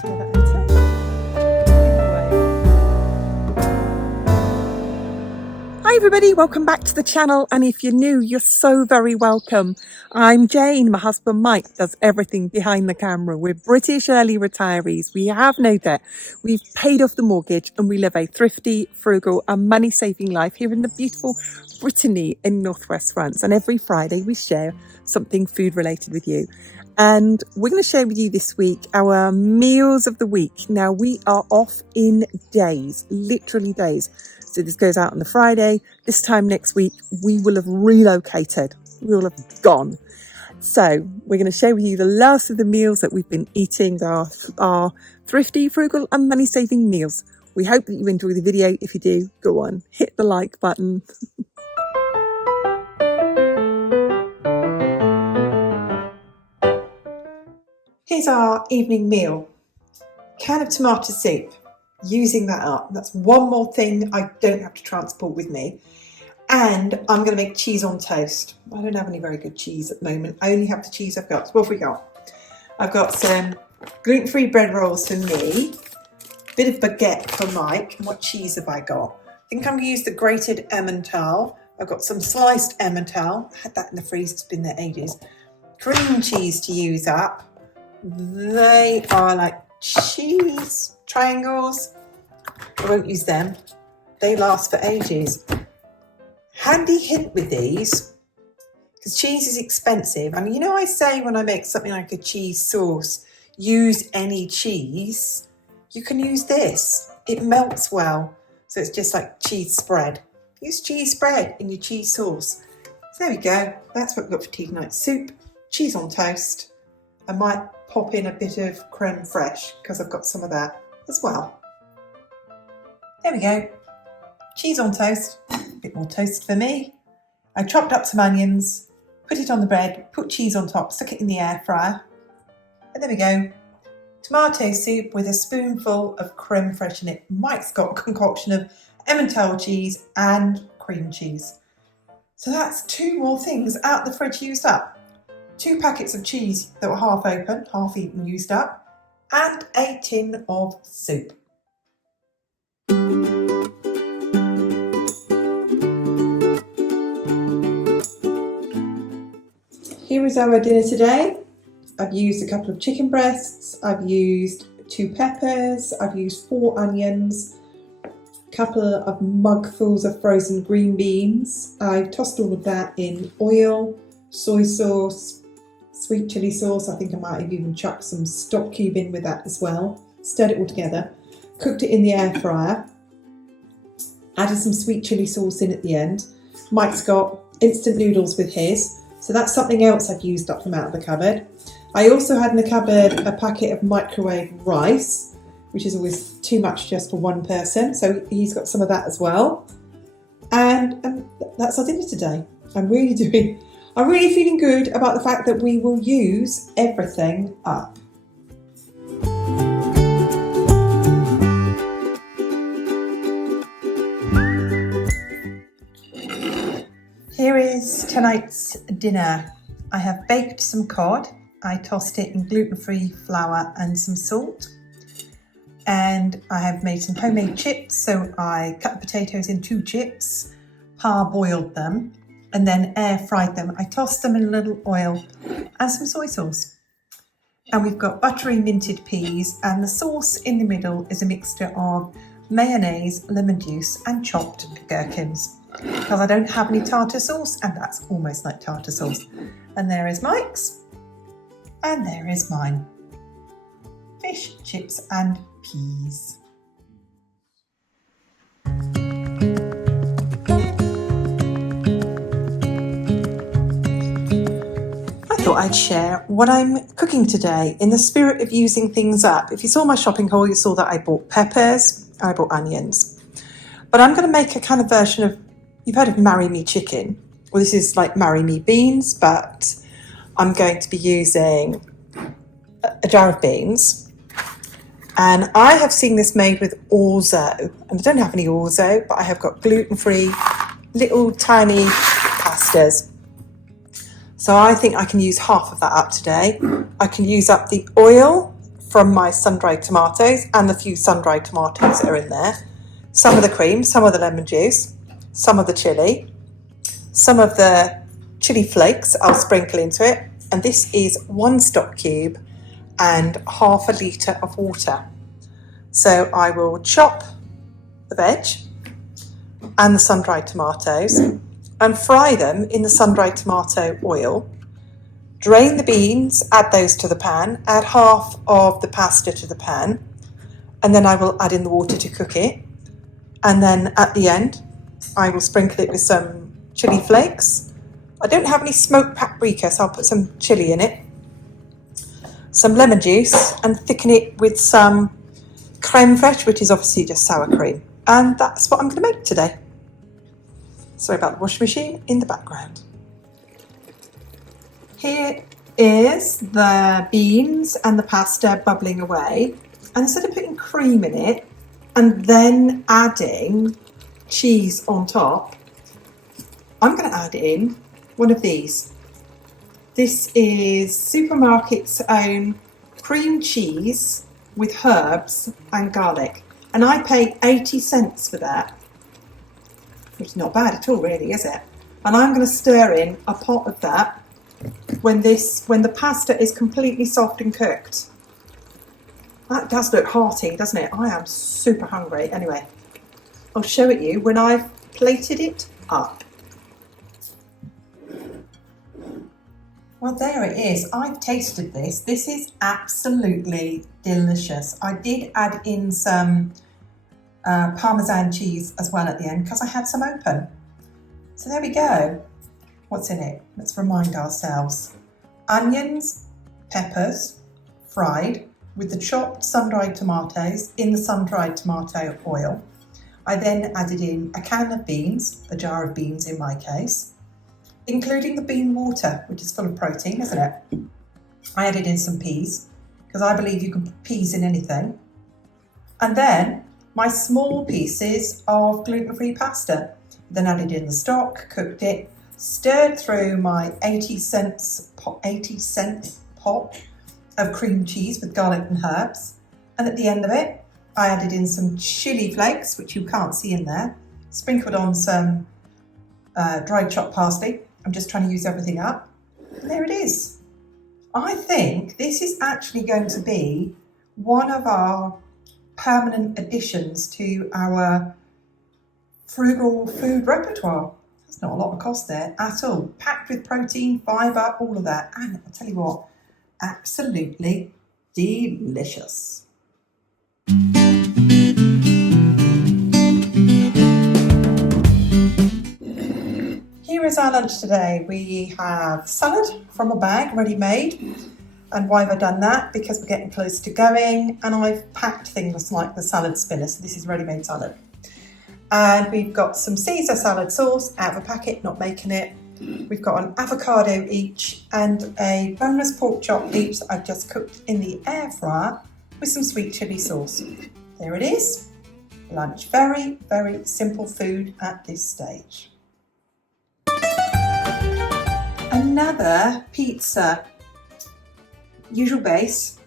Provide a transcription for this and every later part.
together and taste. Hi everybody, welcome back to the channel, and if you're new, you're so very welcome. I'm Jane. My husband Mike does everything behind the camera. We're British early retirees. We have no debt. We've paid off the mortgage and we live a thrifty, frugal and money-saving life here in the beautiful Brittany in northwest France. And every Friday we share something food related with you. And we're going to share with you this week our meals of the week. Now we are off in days, literally days. So this goes out on the Friday. This time next week, we will have relocated. We will have gone. So we're going to share with you the last of the meals that we've been eating, our thrifty, frugal and money-saving meals. We hope that you enjoy the video. If you do, go on, hit the like button. Here's our evening meal. Can of tomato soup. Using that up. That's one more thing I don't have to transport with me. And I'm going to make cheese on toast. I don't have any very good cheese at the moment. I only have the cheese I've got. So what have we got? I've got some gluten-free bread rolls for me. A bit of baguette for Mike. And what cheese have I got? I think I'm going to use the grated Emmental. I've got some sliced Emmental. I had that in the freezer. It's been there ages. Cream cheese to use up. They are like cheese triangles. I won't use them. They last for ages. Handy hint with these, because cheese is expensive. And you know, I say when I make something like a cheese sauce, use any cheese. You can use this. It melts well. So it's just like cheese spread. Use cheese spread in your cheese sauce. So there we go. That's what we've got for tea tonight. Soup, cheese on toast. I might pop in a bit of creme fraiche because I've got some of that as well. There we go. Cheese on toast. A bit more toast for me. I chopped up some onions, put it on the bread, put cheese on top, stuck it in the air fryer. And there we go. Tomato soup with a spoonful of creme fraiche in it. Mike's got a concoction of Emmental cheese and cream cheese. So that's two more things out the fridge used up. 2 packets of cheese that were half open, half eaten, used up, and a tin of soup. Here is our dinner today. I've used a couple of chicken breasts, I've used 2 peppers, I've used 4 onions, a couple of mugfuls of frozen green beans. I've tossed all of that in oil, soy sauce, sweet chilli sauce. I think I might have even chucked some stock cube in with that as well. Stirred it all together, cooked it in the air fryer, added some sweet chilli sauce in at the end. Mike's got instant noodles with his, so that's something else I've used up from out of the cupboard. I also had in the cupboard a packet of microwave rice, which is always too much just for one person, so he's got some of that as well. And that's our dinner today. I'm really feeling good about the fact that we will use everything up. Here is tonight's dinner. I have baked some cod. I tossed it in gluten-free flour and some salt. And I have made some homemade chips. So I cut the potatoes in 2 chips, parboiled them, and then air fried them. I tossed them in a little oil and some soy sauce. And we've got buttery minted peas, and the sauce in the middle is a mixture of mayonnaise, lemon juice and chopped gherkins, because I don't have any tartar sauce, and that's almost like tartar sauce. And there is Mike's, and there is mine. Fish, chips and peas. I thought I'd share what I'm cooking today in the spirit of using things up. If you saw my shopping haul, you saw that I bought peppers, I bought onions. But I'm going to make a kind of version of, you've heard of Marry Me chicken. Well, this is like Marry Me beans, but I'm going to be using a jar of beans. And I have seen this made with orzo, and I don't have any orzo, but I have got gluten-free little tiny pastas. So I think I can use half of that up today. I can use up the oil from my sun-dried tomatoes and the few sun-dried tomatoes that are in there. Some of the cream, some of the lemon juice, some of the chilli, some of the chilli flakes I'll sprinkle into it. And this is 1 stock cube and half a litre of water. So I will chop the veg and the sun-dried tomatoes and fry them in the sun-dried tomato oil. Drain the beans, add those to the pan, add half of the pasta to the pan, and then I will add in the water to cook it. And then at the end, I will sprinkle it with some chili flakes. I don't have any smoked paprika, so I'll put some chili in it, some lemon juice, and thicken it with some creme fraiche, which is obviously just sour cream. And that's what I'm going to make today. Sorry about the washing machine in the background. Here is the beans and the pasta bubbling away. And instead of putting cream in it and then adding cheese on top, I'm going to add in one of these. This is Supermarket's own cream cheese with herbs and garlic. And I pay 80 cents for that, which is not bad at all really, is it? And I'm going to stir in a pot of that when the pasta is completely soft and cooked. That does look hearty, doesn't it? I am super hungry. Anyway, I'll show it you when I've plated it up. Well, there it is. I've tasted this. This is absolutely delicious. I did add in some Parmesan cheese as well at the end because I had some open. So there we go. What's in it? Let's remind ourselves. Onions, peppers, fried with the chopped sun-dried tomatoes in the sun-dried tomato oil. I then added in a can of beans, a jar of beans in my case, including the bean water, which is full of protein, isn't it? I added in some peas, because I believe you can put peas in anything. And then my small pieces of gluten-free pasta. Then added in the stock, cooked it, stirred through my 80 cent pot of cream cheese with garlic and herbs. And at the end of it, I added in some chili flakes, which you can't see in there, sprinkled on some dried chopped parsley. I'm just trying to use everything up. And there it is. I think this is actually going to be one of our permanent additions to our frugal food repertoire. There's not a lot of cost there at all. Packed with protein, fibre, all of that. And I'll tell you what, absolutely delicious. Here is our lunch today. We have salad from a bag, ready-made. And why have I done that? Because we're getting close to going, and I've packed things like the salad spinner. So this is ready-made salad. And we've got some Caesar salad sauce out of a packet, not making it. We've got an avocado each and a boneless pork chop each that I've just cooked in the air fryer with some sweet chili sauce. There it is. Lunch. Very, very simple food at this stage. Another pizza. Usual base.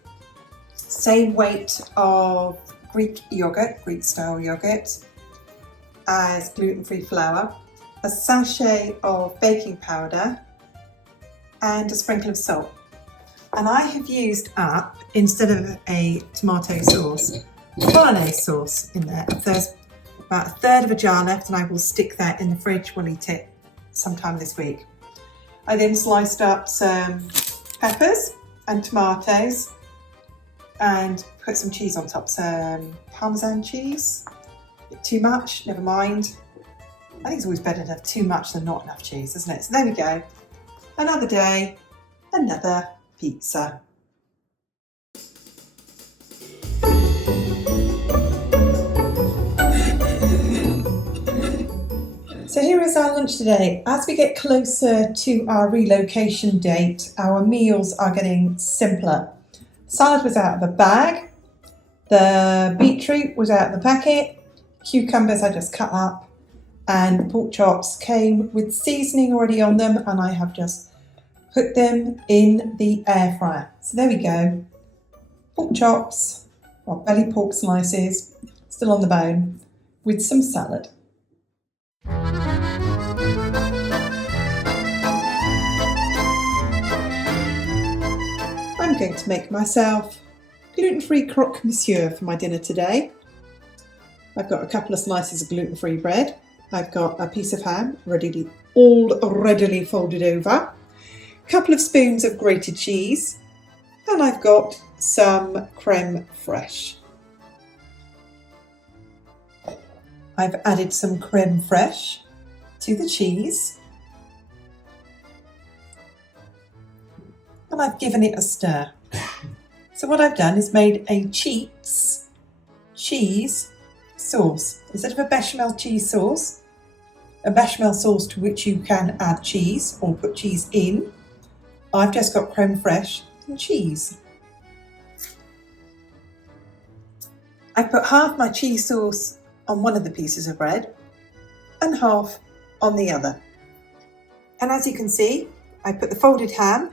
Same weight of Greek yogurt, Greek style yogurt, as gluten-free flour, a sachet of baking powder, and a sprinkle of salt. And I have used up, instead of a tomato sauce, bolognese sauce in there. There's about a third of a jar left, and I will stick that in the fridge. We'll eat it sometime this week. I then sliced up some peppers and tomatoes and put some cheese on top, some Parmesan cheese. A bit too much, never mind. I think it's always better to have too much than not enough cheese, isn't it? So there we go. Another day, another pizza. So here is our lunch today. As we get closer to our relocation date, our meals are getting simpler. Salad was out of a bag. The beetroot was out of the packet. Cucumbers I just cut up. And pork chops came with seasoning already on them, and I have just put them in the air fryer. So there we go. pork chops, or belly pork slices, still on the bone, with some salad. I'm going to make myself gluten-free croque monsieur for my dinner today. I've got a couple of slices of gluten-free bread. I've got a piece of ham readily folded over, a couple of spoons of grated cheese, and I've got some creme fraiche. I've added some creme fraiche to the cheese, and I've given it a stir. So what I've done is made a cheats cheese sauce. Instead of a bechamel cheese sauce, a bechamel sauce to which you can add cheese or put cheese in, I've just got creme fraiche and cheese. I put half my cheese sauce on one of the pieces of bread and half on the other. And as you can see, I put the folded ham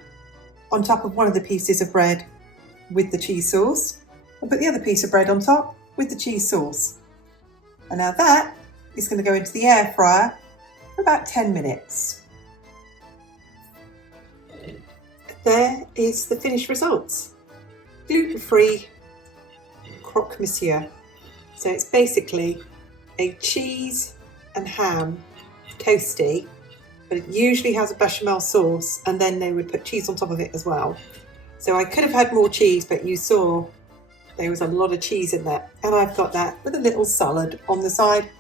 on top of one of the pieces of bread with the cheese sauce, and put the other piece of bread on top with the cheese sauce. And now that is going to go into the air fryer for about 10 minutes. There is the finished results. Gluten-free croque monsieur. So it's basically a cheese and ham toasty, but it usually has a bechamel sauce, and then they would put cheese on top of it as well. So I could have had more cheese, but you saw there was a lot of cheese in there. And I've got that with a little salad on the side.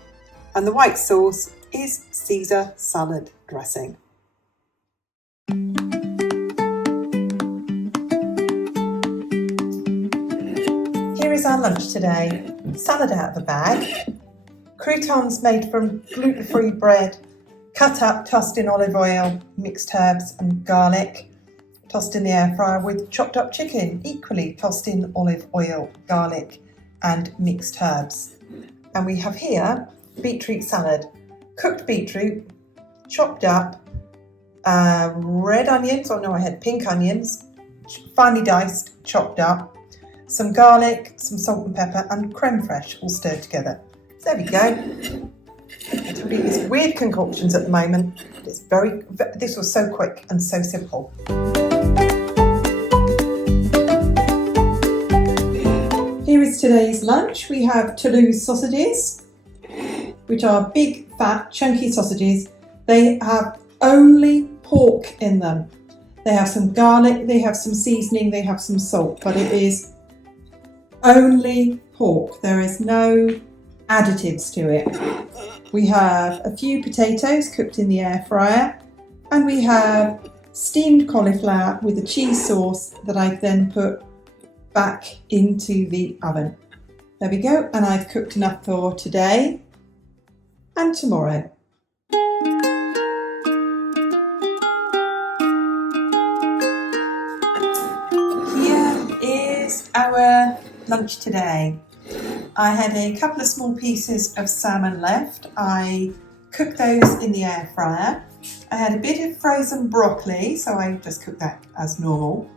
And the white sauce is Caesar salad dressing. Here is our lunch today. Salad out of the bag. Croutons made from gluten-free bread, cut up, tossed in olive oil, mixed herbs and garlic. Tossed in the air fryer with chopped up chicken, equally tossed in olive oil, garlic and mixed herbs. And we have here beetroot salad, cooked beetroot, chopped up, red onions, I had pink onions, finely diced, chopped up, some garlic, some salt and pepper and creme fraiche all stirred together. So there we go. It's really these weird concoctions at the moment. This was so quick and so simple. Here is today's lunch. We have Toulouse sausages, which are big, fat, chunky sausages. They have only pork in them. They have some garlic, they have some seasoning, they have some salt, but it is only pork. There is no additives to it. We have a few potatoes cooked in the air fryer, and we have steamed cauliflower with a cheese sauce that I've then put back into the oven. There we go, and I've cooked enough for today and tomorrow. Here is our lunch today. I had a couple of small pieces of salmon left. I cooked those in the air fryer. I had a bit of frozen broccoli, so I just cooked that as normal.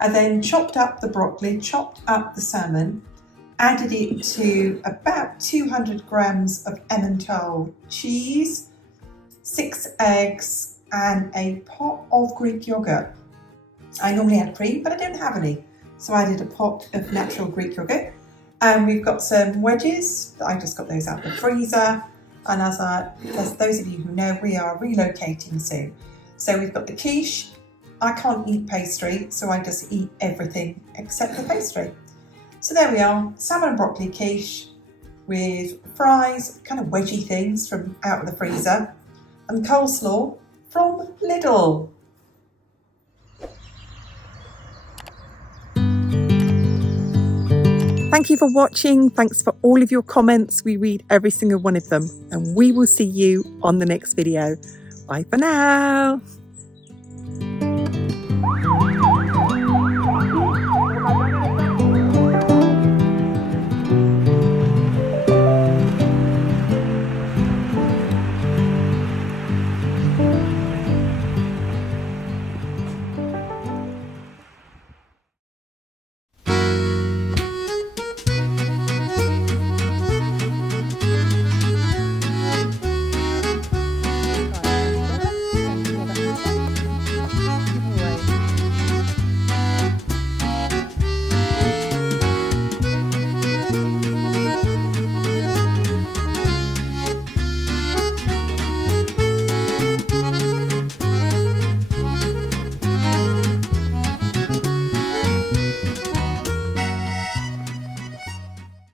I then chopped up the broccoli, chopped up the salmon, added it to about 200 grams of Emmental cheese, 6 eggs and a pot of Greek yogurt. I normally add cream, but I don't have any, so I added a pot of natural Greek yogurt. And we've got some wedges. I just got those out of the freezer. And as those of you who know, we are relocating soon. So we've got the quiche. I can't eat pastry, so I just eat everything except the pastry. So there we are, salmon and broccoli quiche with fries, kind of wedgy things from out of the freezer, and coleslaw from Lidl. Thank you for watching. Thanks for all of your comments. We read every single one of them, and we will see you on the next video. Bye for now.